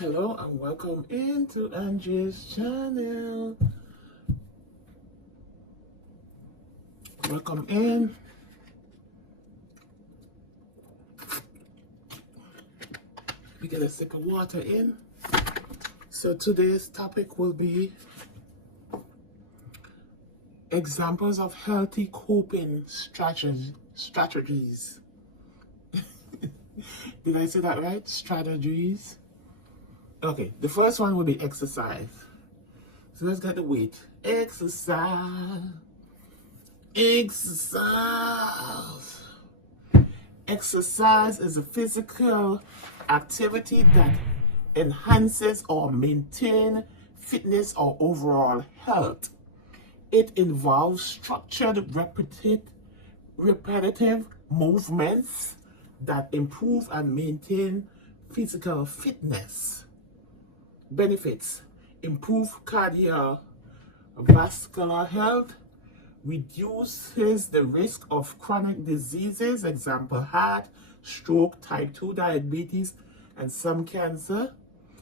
Hello and welcome into Angie's channel. Welcome in. We get a sip of water in. So today's topic will be examples of healthy coping strategies. Did I say that right? Strategies. Okay, the first one will be exercise. So let's get the weight. Exercise. Exercise is a physical activity that enhances or maintains fitness or overall health. It involves structured, repetitive movements that improve and maintain physical fitness. Benefits: improve cardiovascular health, reduces the risk of chronic diseases, example heart, stroke, type 2 diabetes, and some cancer,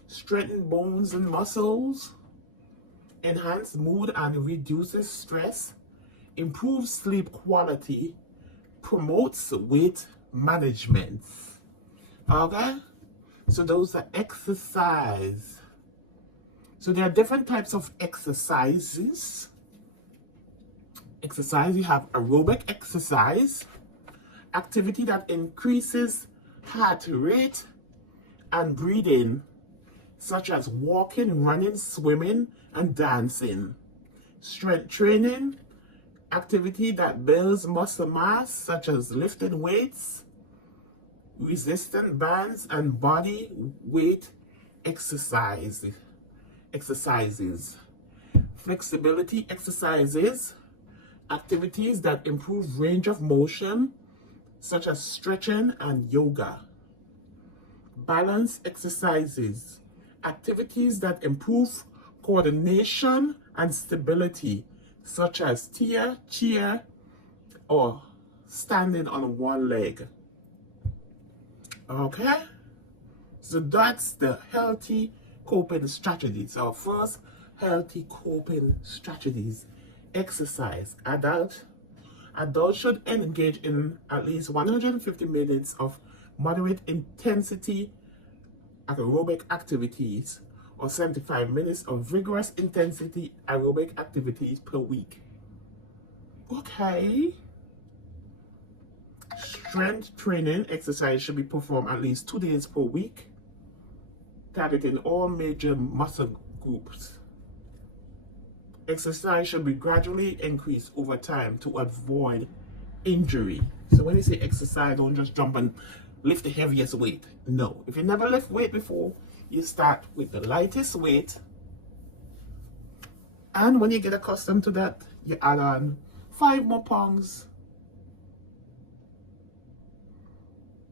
strengthen bones and muscles, enhance mood and reduces stress, improves sleep quality, promotes weight management. Okay? So those are exercise. So there are different types of exercises. You have aerobic exercise, activity that increases heart rate and breathing, such as walking, running, swimming, and dancing. Strength training, activity that builds muscle mass, such as lifting weights, resistance bands, and body weight exercises. Flexibility exercises, activities that improve range of motion, such as stretching and yoga. Balance exercises, activities that improve coordination and stability, such as chair, or standing on one leg. Okay? So that's the healthy coping strategies. Our first healthy coping strategies. Exercise. Adults should engage in at least 150 minutes of moderate intensity aerobic activities or 75 minutes of vigorous intensity aerobic activities per week. Okay. Strength training exercise should be performed at least 2 days per week, targeting all major muscle groups. Exercise should be gradually increased over time to avoid injury. So when you say exercise, don't just jump and lift the heaviest weight. No. If you never lift weight before, you start with the lightest weight. And when you get accustomed to that, you add on 5 more pounds.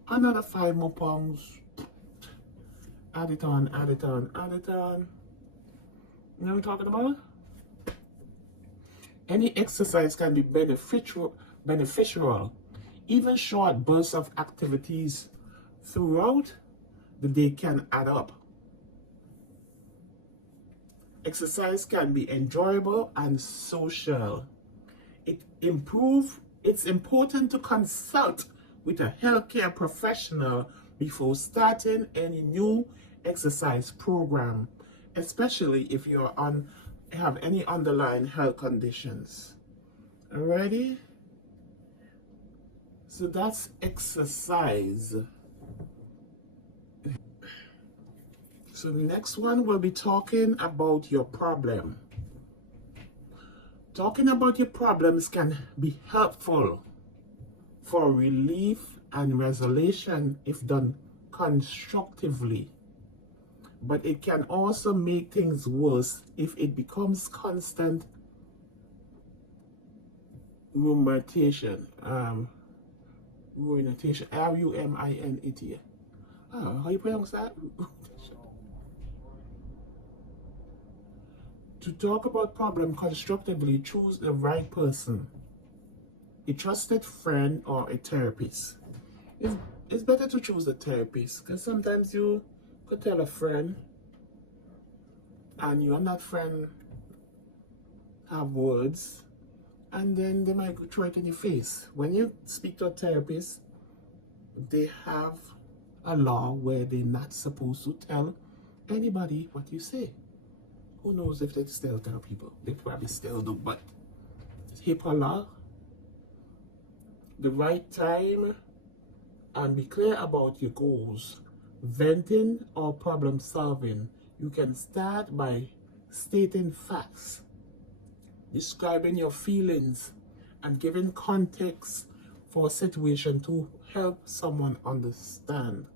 Another 5 more pounds. Add it on. You know what I'm talking about? Any exercise can be beneficial. Even short bursts of activities throughout the day can add up. Exercise can be enjoyable and social. It's important to consult with a healthcare professional before starting any new exercise program, especially if you have any underlying health conditions. Alrighty? So that's exercise. So the next one, we'll be talking about your problem. Talking about your problems can be helpful for relief and resolution if done constructively. But it can also make things worse if it becomes constant rumination. rumination. How you pronounce that? To talk about problem constructively, choose the right person. A trusted friend or a therapist. It's better to choose a therapist because sometimes you could tell a friend and you and that friend have words, and then they might go throw it in your face. When you speak to a therapist, they have a law where they're not supposed to tell anybody what you say. Who knows if they still tell people? They probably still do, but HIPAA law, the right time, and be clear about your goals. Venting or problem solving, you can start by stating facts, describing your feelings, and giving context for a situation to help someone understand.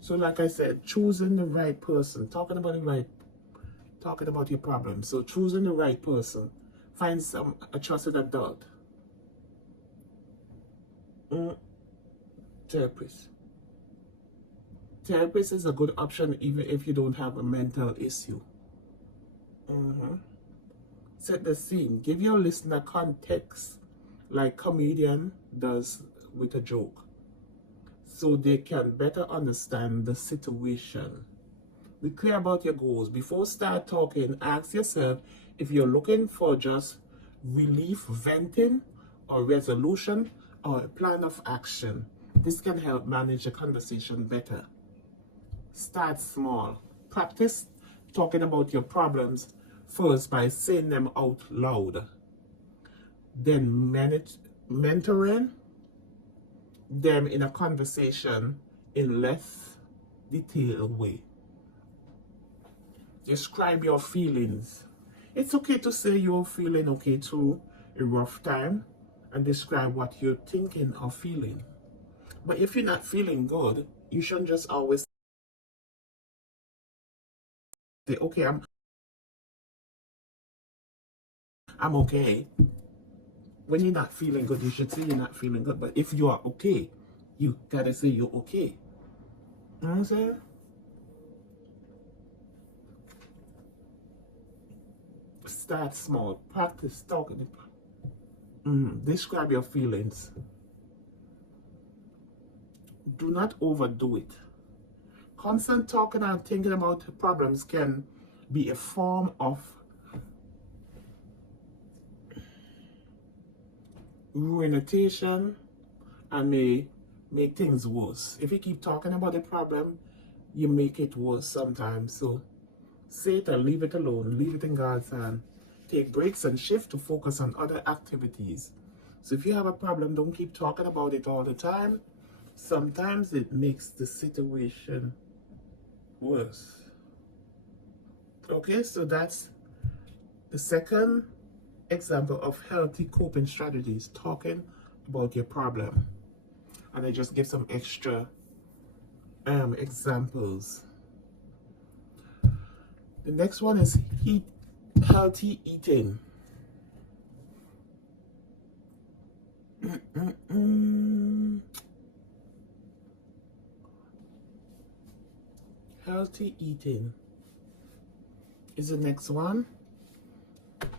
So like I said, choosing the right person, talking about your problem. So choosing the right person, find a trusted adult. Therapist. Therapist is a good option even if you don't have a mental issue. Set the scene. Give your listener context like comedian does with a joke, so they can better understand the situation. Be clear about your goals. Before start talking, ask yourself if you're looking for just relief, venting, or resolution, or a plan of action. This can help manage the conversation better. Start small. Practice talking about your problems first by saying them out loud. Then mentoring them in a conversation in less detailed way. Describe your feelings. It's okay to say you're feeling okay through a rough time and describe what you're thinking or feeling. But if you're not feeling good, you shouldn't just always say, okay, I'm okay. When you're not feeling good, you should say you're not feeling good. But if you are okay, you gotta say you're okay. You know what I'm saying? Start small. Practice talking. Describe your feelings. Do not overdo it. Constant talking and thinking about problems can be a form of ruination and may make things worse. If you keep talking about the problem, you make it worse sometimes. So say it and leave it alone. Leave it in God's hand. Take breaks and shift to focus on other activities. So if you have a problem, don't keep talking about it all the time. Sometimes it makes the situation worse. Okay, so that's the second example of healthy coping strategies, talking about your problem. And I just give some extra examples. The next one is healthy eating. Healthy eating is the next one.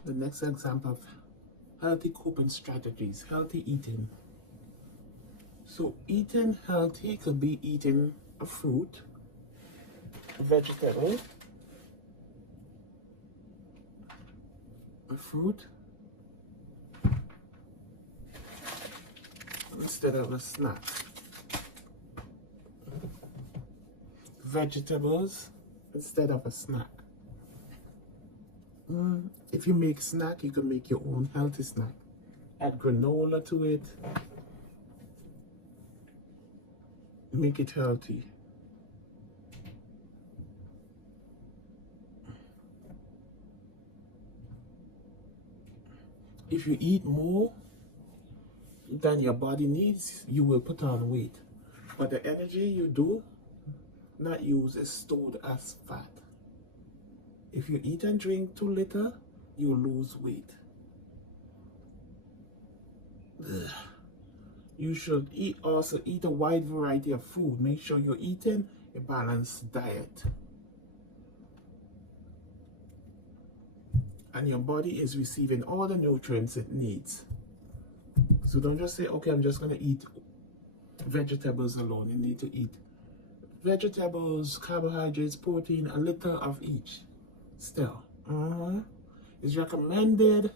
The next example of healthy coping strategies, healthy eating. So eating healthy could be eating a fruit, a vegetable, a fruit instead of a snack. Vegetables instead of a snack. If you make snack, you can make your own healthy snack. Add granola to it. Make it healthy. If you eat more than your body needs, you will put on weight. But the energy you do not use is stored as fat. If you eat and drink too little, you lose weight. You should also eat a wide variety of food. Make sure you're eating a balanced diet. And your body is receiving all the nutrients it needs. So don't just say, okay, I'm just going to eat vegetables alone. You need to eat vegetables, carbohydrates, protein, a little of each. Still, it's recommended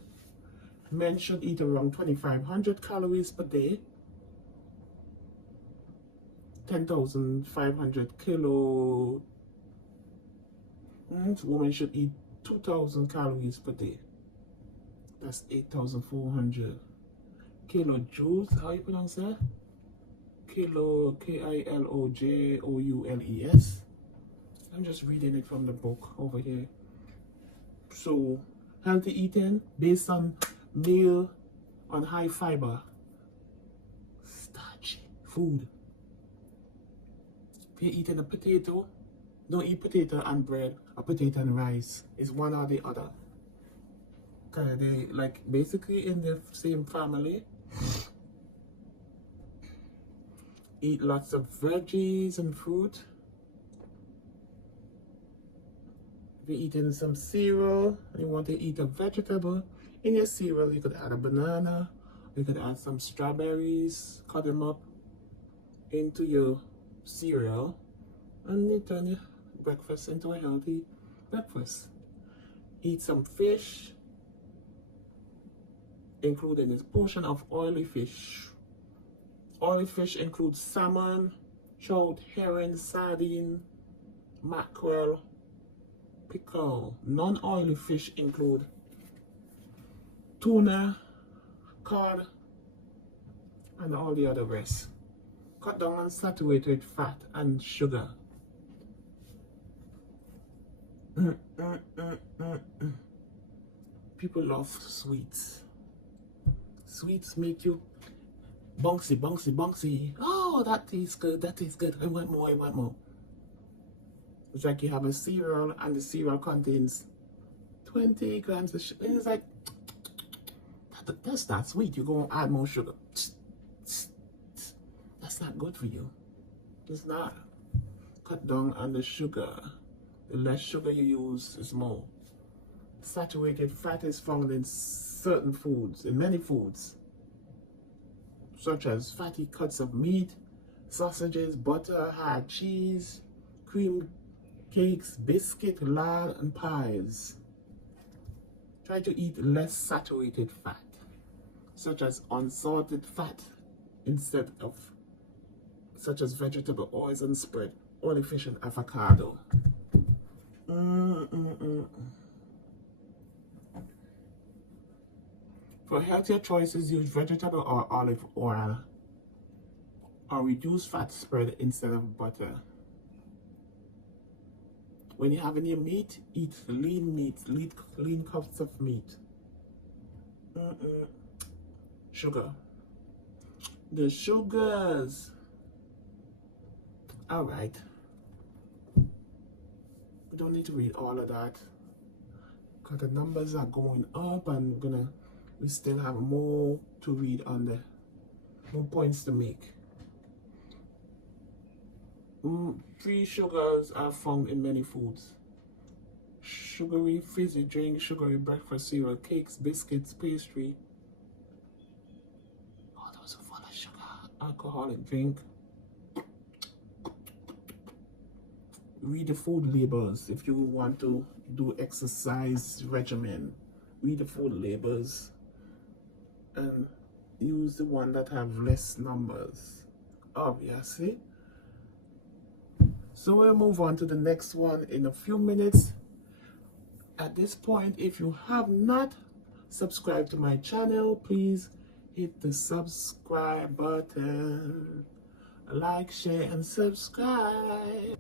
men should eat around 2,500 calories per day, 10,500 kilo. Women should eat 2,000 calories per day. That's 8,400 kilojoules. How you pronounce that? Kilo, Kilojoules. I'm just reading it from the book over here. So, healthy eating based on meal on high fiber, starchy food. If you're eating a potato, don't eat potato and bread or potato and rice. It's one or the other. Cause they like basically in the same family. Eat lots of veggies and fruit. If you're eating some cereal and you want to eat a vegetable, in your cereal you could add a banana, you could add some strawberries, cut them up into your cereal, and you turn your breakfast into a healthy breakfast. Eat some fish, including a portion of oily fish. Oily fish includes salmon, trout, herring, sardine, mackerel, pickle. Non-oily fish include tuna, cod, and all the other rest. Cut down on saturated fat and sugar. People love sweets. Sweets make you bouncy, bouncy, bouncy. Oh, that tastes good, that tastes good. I want more, I want more. It's like you have a cereal and the cereal contains 20 grams of sugar. It's like, that's not sweet. You're going to add more sugar. That's not good for you. It's not. Cut down on the sugar. The less sugar you use is more. Saturated fat is found in certain foods, in many foods, such as fatty cuts of meat, sausages, butter, hard cheese, cream cakes, biscuit, lard, and pies. Try to eat less saturated fat, such as unsalted fat, instead of such as vegetable oils and spread, oily fish and avocado. For healthier choices, use vegetable or olive oil or reduced fat spread instead of butter. When you're having your meat, eat lean meat, lean cuts of meat. Sugar. The sugars. All right. We don't need to read all of that because the numbers are going up, and we still have more to read on the more points to make. Free sugars are found in many foods. Sugary fizzy drink, sugary breakfast cereal, cakes, biscuits, pastry. Oh, those are full of sugar. Alcoholic drink. Read the food labels if you want to do exercise regimen. Read the food labels and use the one that have less numbers, obviously. So we'll move on to the next one in a few minutes. At this point, if you have not subscribed to my channel, please hit the subscribe button. Like, share, and subscribe.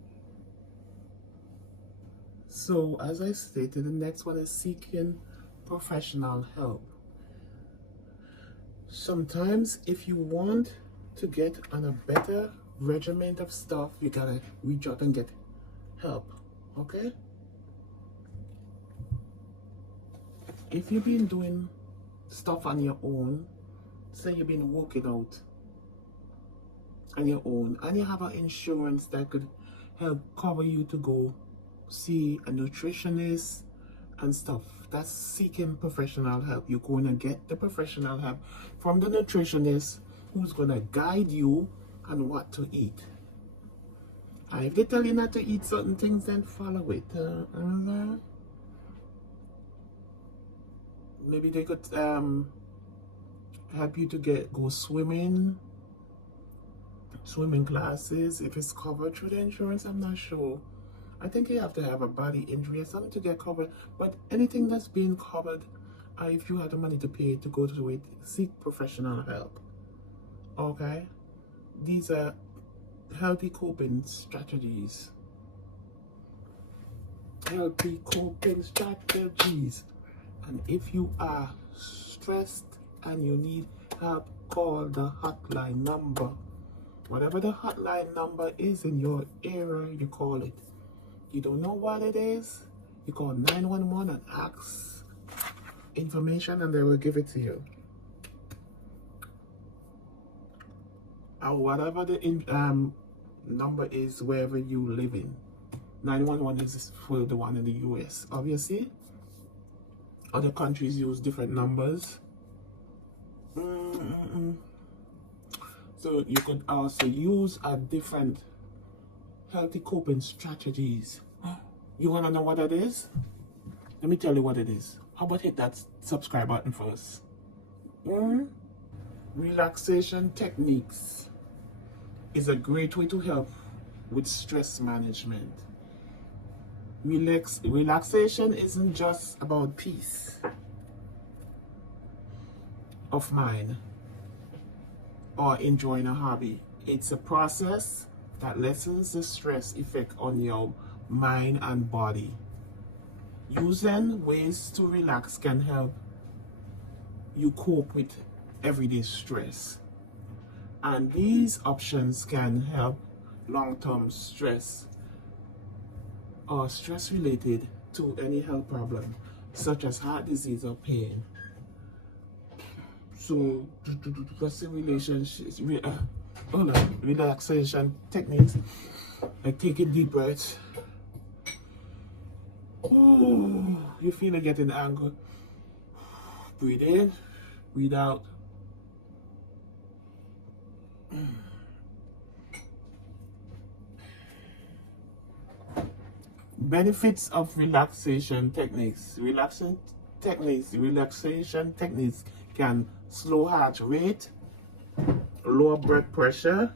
So, as I stated, the next one is seeking professional help. Sometimes, if you want to get on a better regimen of stuff, you gotta reach out and get help, okay? If you've been doing stuff on your own, say you've been working out on your own, and you have an insurance that could help cover you to go see a nutritionist and stuff, that's seeking professional help. You're going to get the professional help from the nutritionist who's going to guide you on what to eat. And if they tell you not to eat certain things, then follow it. Maybe they could help you to go swimming classes if it's covered through the insurance. I'm not sure. I think you have to have a body injury or something to get covered. But anything that's being covered, if you have the money to pay to go through it, seek professional help. Okay? These are healthy coping strategies. Healthy coping strategies. And if you are stressed and you need help, call the hotline number. Whatever the hotline number is in your area, you call it. You don't know what it is, you call 911 and ask information and they will give it to you. Or whatever the number is wherever you live in. 911 is for the one in the US, obviously. Other countries use different numbers. So you could also use a different healthy coping strategies. You want to know what that is? Let me tell you what it is. How about hit that subscribe button first? Relaxation techniques is a great way to help with stress management. Relaxation isn't just about peace of mind or enjoying a hobby. It's a process that lessens the stress effect on your mind and body. Using ways to relax can help you cope with everyday stress. And these options can help long-term stress or stress related to any health problem, such as heart disease or pain. So, relaxation techniques, like taking deep breaths. Ooh, you feel like getting angry. Breathe in, breathe out. Benefits of relaxation techniques. Relaxation techniques can slow heart rate, lower blood pressure,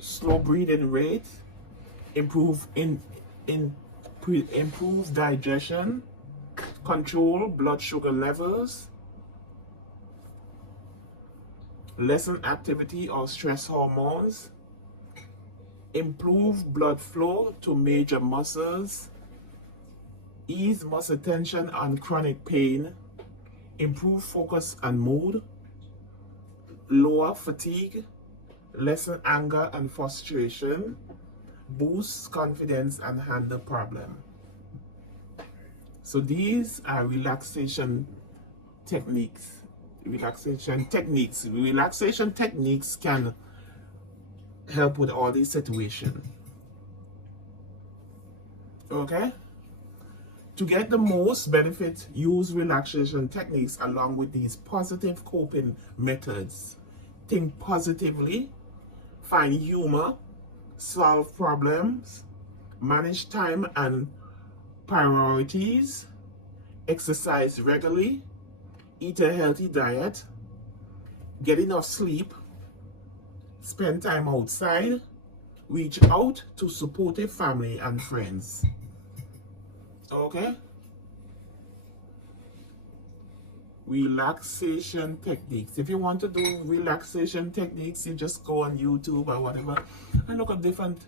slow breathing rate, improve digestion, control blood sugar levels, lessen activity or stress hormones, improve blood flow to major muscles, ease muscle tension and chronic pain, improve focus and mood, lower fatigue, lessen anger and frustration, boost confidence and handle problem. So these are relaxation techniques. Relaxation techniques can help with all these situations. Okay? To get the most benefit, use relaxation techniques along with these positive coping methods. Think positively, find humor, solve problems, manage time and priorities, exercise regularly, eat a healthy diet, get enough sleep, spend time outside, reach out to supportive family and friends. Okay? Relaxation techniques. If you want to do relaxation techniques, you just go on YouTube or whatever and look up different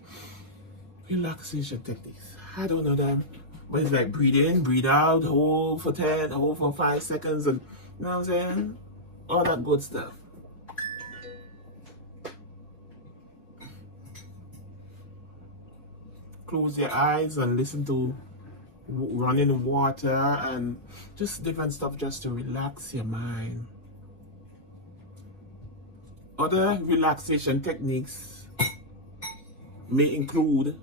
relaxation techniques. I don't know them, but it's like breathe in, breathe out, hold for 10, hold for 5 seconds, and you know what I'm saying? All that good stuff. Close your eyes and listen to running water and just different stuff just to relax your mind. Other relaxation techniques may include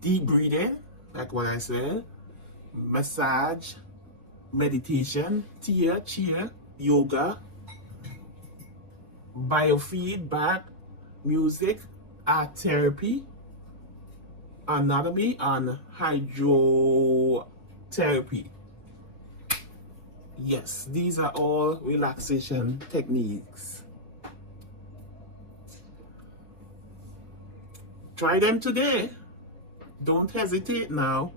deep breathing, like what I said, massage, meditation, cheer, yoga, biofeedback, music, art therapy, anatomy and hydrotherapy. Yes, these are all relaxation techniques. Try them today. Don't hesitate now.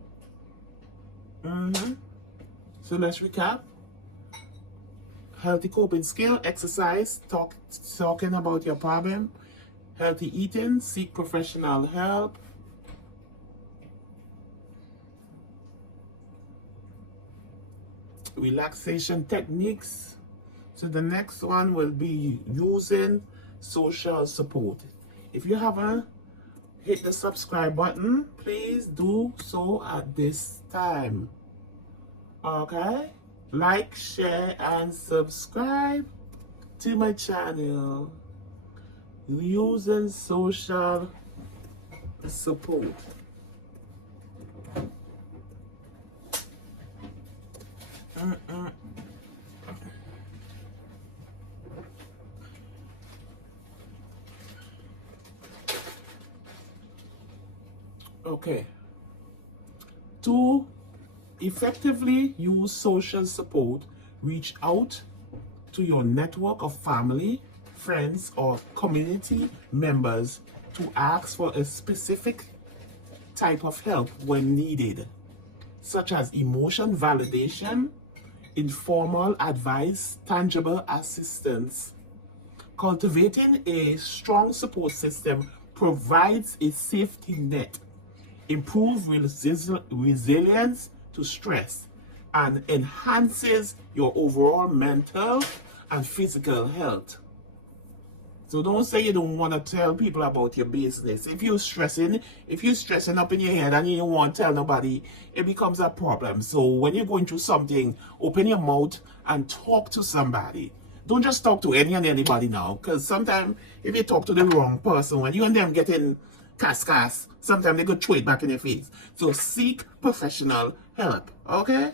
So let's recap. Healthy coping skill, exercise, talking about your problem, healthy eating, seek professional help, relaxation techniques. So the next one will be using social support. If you haven't hit the subscribe button, please do so at this time. Okay? Like, share, and subscribe to my channel. Using social support. Okay. To effectively use social support, reach out to your network of family, friends, or community members to ask for a specific type of help when needed, such as emotion validation, informal advice, tangible assistance. Cultivating a strong support system provides a safety net, improves resilience to stress, and enhances your overall mental and physical health. So don't say you don't want to tell people about your business. If you're stressing up in your head and you don't want to tell nobody, it becomes a problem. So when you're going through something, open your mouth and talk to somebody. Don't just talk to any and anybody now, because sometimes if you talk to the wrong person, when you and them get in cascas, sometimes they could throw it back in your face. So seek professional help, okay?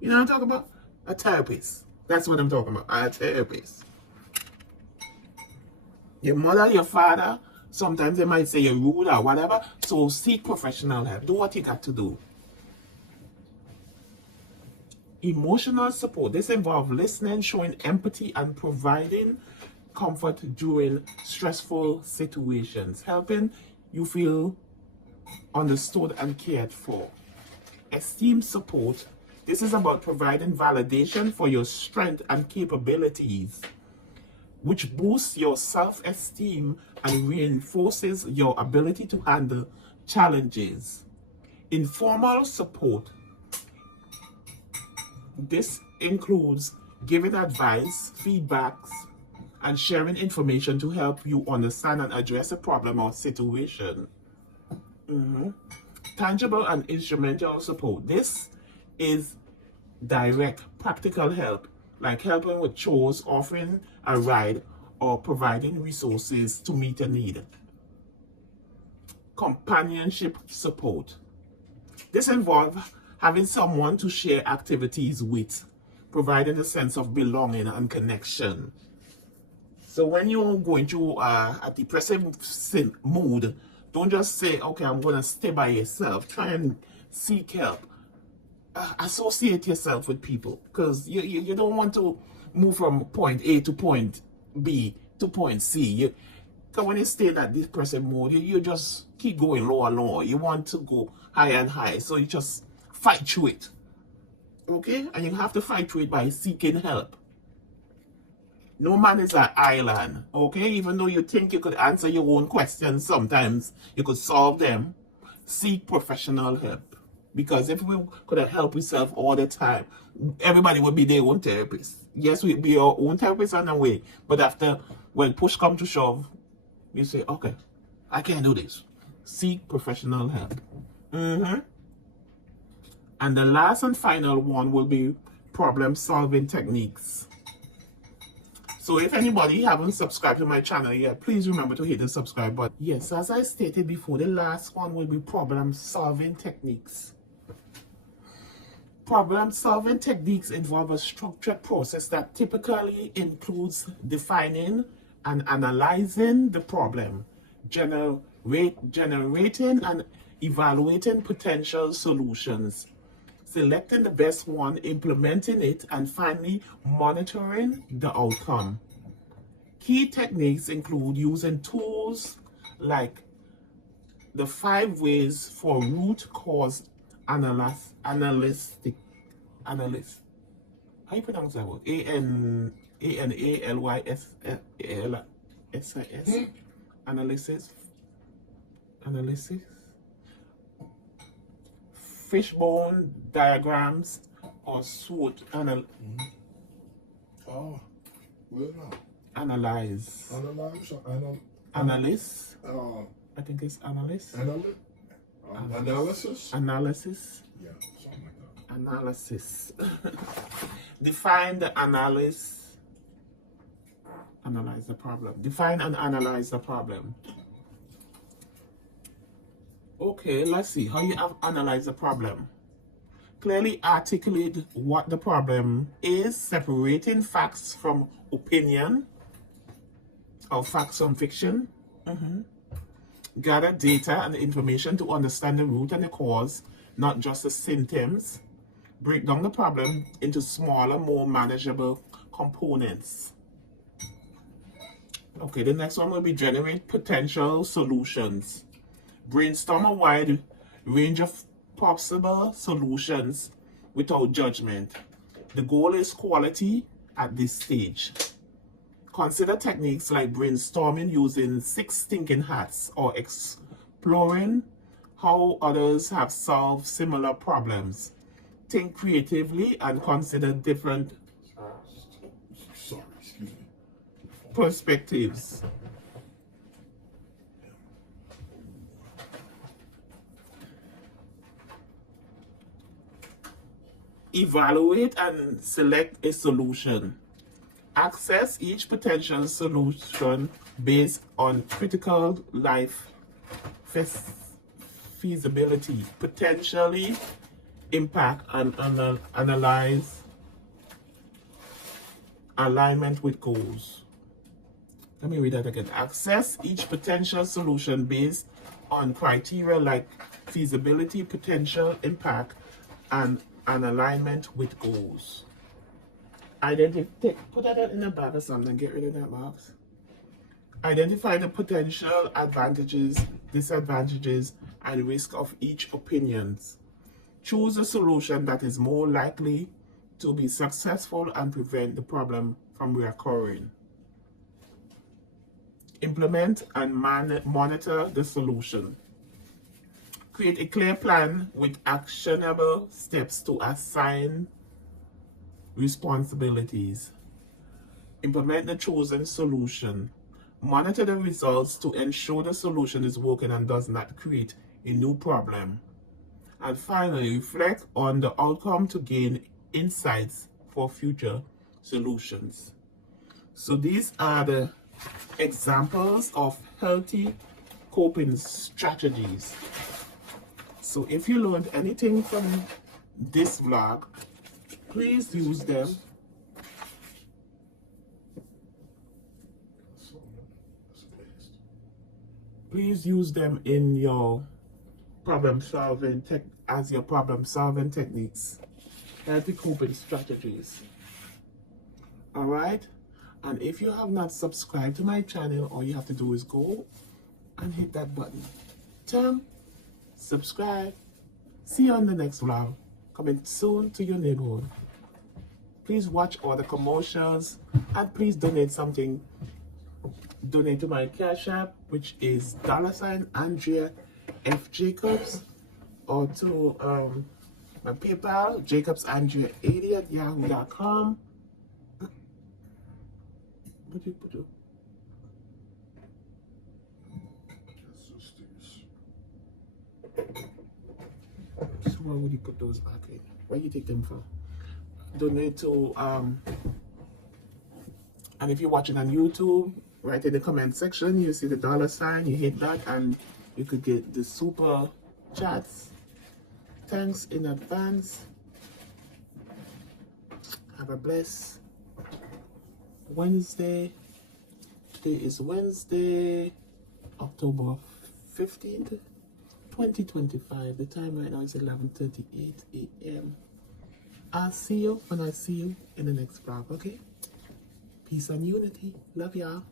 You know what I'm talking about? A therapist. That's what I'm talking about, a therapist. Your mother, your father, sometimes they might say you're rude or whatever. So seek professional help. Do what you got to do. Emotional support. This involves listening, showing empathy, and providing comfort during stressful situations, helping you feel understood and cared for. Esteem support. This is about providing validation for your strength and capabilities, which boosts your self-esteem and reinforces your ability to handle challenges. Informal support. This includes giving advice, feedbacks, and sharing information to help you understand and address a problem or situation. Tangible and instrumental support. This is direct, practical help, like helping with chores, offering a ride, or providing resources to meet a need. Companionship support. This involves having someone to share activities with, providing a sense of belonging and connection. So when you're going through a depressive mood, don't just say, okay, I'm going to stay by yourself. Try and seek help. Associate yourself with people, because you don't want to move from point A to point B to point C. Because when you stay in that depressive mode, you just keep going lower and lower. You want to go higher and higher, so you just fight through it. Okay? And you have to fight through it by seeking help. No man is an island, okay? Even though you think you could answer your own questions sometimes, you could solve them. Seek professional help. Because if we could have helped ourselves all the time, everybody would be their own therapist. Yes, we'd be our own therapist on the way. But after, when push comes to shove, you say, okay, I can't do this. Seek professional help. And the last and final one will be problem-solving techniques. So if anybody haven't subscribed to my channel yet, please remember to hit the subscribe button. Yes, as I stated before, the last one will be problem-solving techniques. Problem-solving techniques involve a structured process that typically includes defining and analyzing the problem, generating and evaluating potential solutions, selecting the best one, implementing it, and finally monitoring the outcome. Key techniques include using tools like the 5 ways for root cause analysis. How you pronounce that word? analysis. Analysis. Fishbone diagrams or SWOT Oh, well, analyze. analyze or Analyst. uh, I think it's analyst. analysis? Analysis. Yeah, something like that. Analysis. Define the analysis. Analyze the problem. Define and analyze the problem. Okay, let's see how you have analyzed the problem. Clearly articulate what the problem is, separating facts from opinion or facts from fiction. Gather data and information to understand the root and the cause, not just the symptoms. Break down the problem into smaller, more manageable components. Okay, the next one will be generate potential solutions. Brainstorm a wide range of possible solutions without judgment. The goal is quality at this stage. Consider techniques like brainstorming using 6 thinking hats or exploring how others have solved similar problems. Think creatively and consider different perspectives. Evaluate and select a solution. Access each potential solution based on critical life feasibility, potentially impact, and analyze alignment with goals. Let me read that again. Access each potential solution based on criteria like feasibility, potential impact, and an alignment with goals. Put that in a bag or something, get rid of that box. Identify the potential advantages, disadvantages, and risk of each opinion. Choose a solution that is more likely to be successful and prevent the problem from reoccurring. Implement and monitor the solution. Create a clear plan with actionable steps to assign responsibilities. Implement the chosen solution. Monitor the results to ensure the solution is working and does not create a new problem. And finally, reflect on the outcome to gain insights for future solutions. So these are the examples of healthy coping strategies. So if you learned anything from this vlog, please use them. Please use them in your problem solving techniques, healthy coping strategies. All right. And if you have not subscribed to my channel, all you have to do is go and hit that button. Subscribe. See you on the next vlog, coming soon to your neighborhood. Please watch all the commercials and please donate something. Donate to my Cash App, which is $Andrea F. Jacobs, or to my PayPal, jacobsandrea80@yahoo.com. What do you put up? So why would you put those back in? Why you take them for? Donate to and if you're watching on YouTube, write in the comment section, you see the $, you hit that and you could get the super chats. Thanks in advance. Have a blessed Wednesday. Today is Wednesday, October 15th, 2025. The time right now is 11:38 a.m. I'll see you when I see you in the next vlog, okay? Peace and unity. Love y'all.